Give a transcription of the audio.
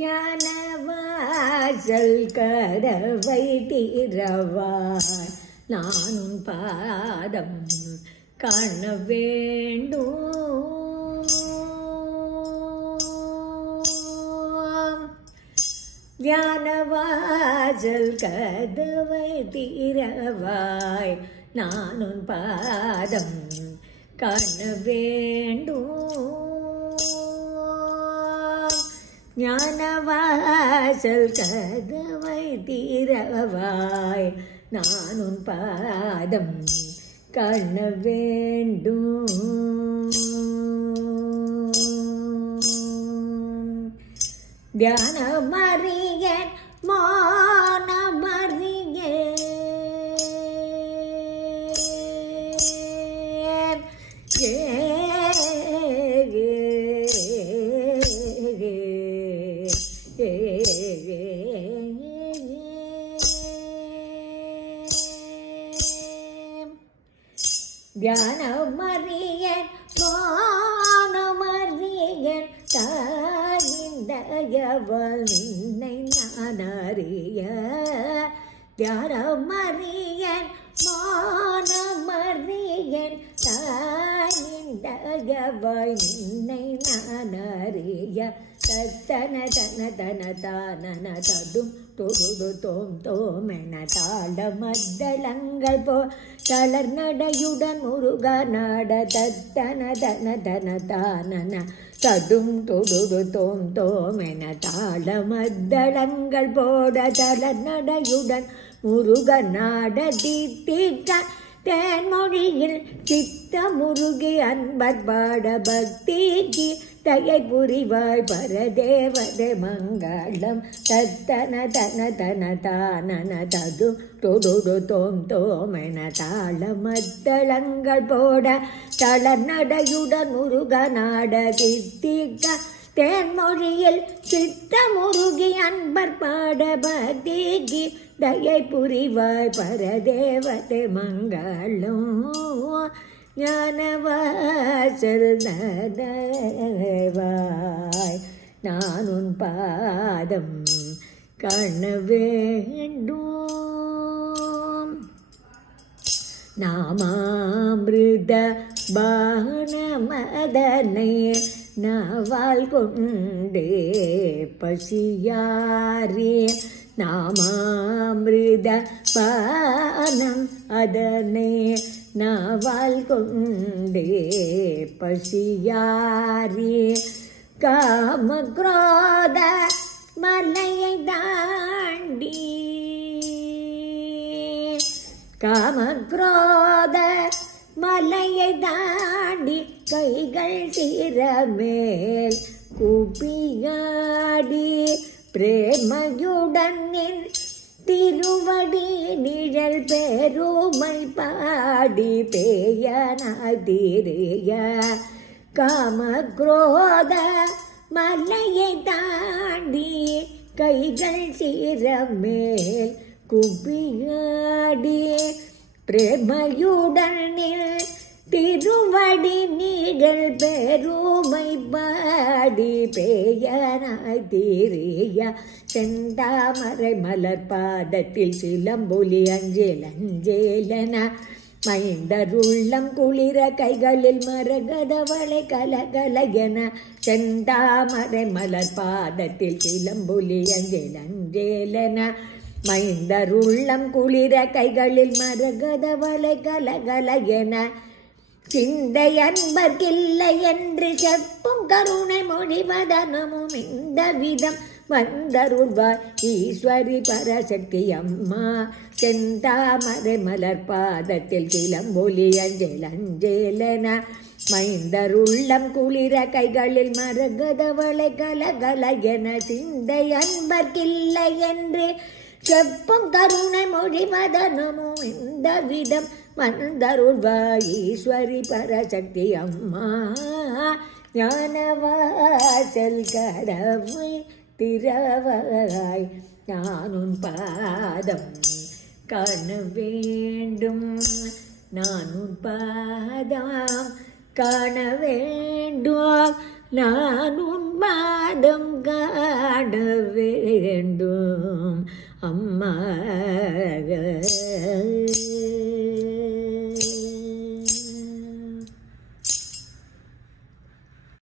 ஞானவாசல் கதவை திறவாய் நான் உன் பாதம் காண வேண்டும். ஞானவாசல் கதவை திறவாய் நான் உன் பாதம் காண வேண்டும். ஞானவாசல் கதவை திறவாய் நான் உன் பாதம் காண வேண்டும். தியானமறியேன் மௌனமறியேன் தியானமறியேன் மௌனமறியேன் தாயிந்தயவள் நின்னை நான் அறிய. தியானமறியேன் மௌனமறியேன் தாயிந்தயவள் நின்னை நான் அறிய. தன தன தன தானன ததும் தொடு தோம் தோமென தாள மத்தளங்கள் போ தளர் நடையுடன் முருக நாட. தன தன தன தானன ததும் தொடு தோம் தோமென தாள மத்தளங்கள் போட தளர் நடையுடன் முருக நாட. தீர்த்திக்க தேன்மொழியில் சித்த முருகி அன்பர் பாட பக்திக்கு தயை புரிவாய் பரதேவதே மங்களம். தத்தன தன தன தானன தது தொடு தோம் தோமென தாள மத்தளங்கள் போட தளர் நடையுடன் முருக நாட. தித்திக்க தேன்மொழியில் சித்த முருகி அன்பர் பாட பக்திக்கு தயை புரிவாய் பரதேவதே மங்களம். ஞானவாசல் நடைவாய் நான் உன் பாதம் காண வேண்டும். நாமாமிருத பானமதனை நாவால் கொண்டே பசியாரே. நாமாமிருத பானம் அதனை நாவால் கொண்டே பசியாரே. காமக்ரோத மலையை தாண்டி காமக்ரோத மலையை தாண்டி கைகள் சிரமேல் கூப்பியாடி பிரேமையுடன் நின் திருவடி நிழல் பெருமை பாடி பேயனாய் தீரைய. காமக்ரோத மலையை தாண்டி கைகள் சிரமேல் குப்பியாடி பிரேமையுடன் திருவடி நீழல் பெருமை பாடி பேயனாய் தீரைய. செந்தாமரை மலர் பாதத்தில் சிலம்பொலி அஞ்சேல் அஞ்சேலன மைந்தருள்ளம் குளிர கைகளில் மரகதவளை கலகலகென. செந்தாமரை மலர் பாதத்தில் சிலம்பொலி அஞ்சேல் அஞ்சேலன மைந்தருள்ளம் குளிர கைகளில் மரகதவளை கலகலகென. சிந்தை அன்பர்கில்லை என்று செப்பும் கருணை மொழிவதனமும் இந்த விதம் வந்தருள்வாய் ஈஸ்வரி பரசக்தி அம்மா. செந்தாமரை மலர் பாதத்தில் சிலம்பொலி அஞ்சேல் அஞ்சேலன மைந்தருள்ளம் குளிர கைகளில் மரகதவளை கலகலகென. சிந்தை அன்பர்கில்லை என்று செப்பும் கருணை மொழிவதனமும் இந்த விதம் வந்தருள்வாய் ஈஸ்வரி பரசக்தி அம்மா. ஞானவாசல் கதவை திறவாய் நான் உன் பாதம் காண வேண்டும். நான் உன் பாதம் காண வேண்டும். நான் உன் பாதம் காண வேண்டும் அம்மா.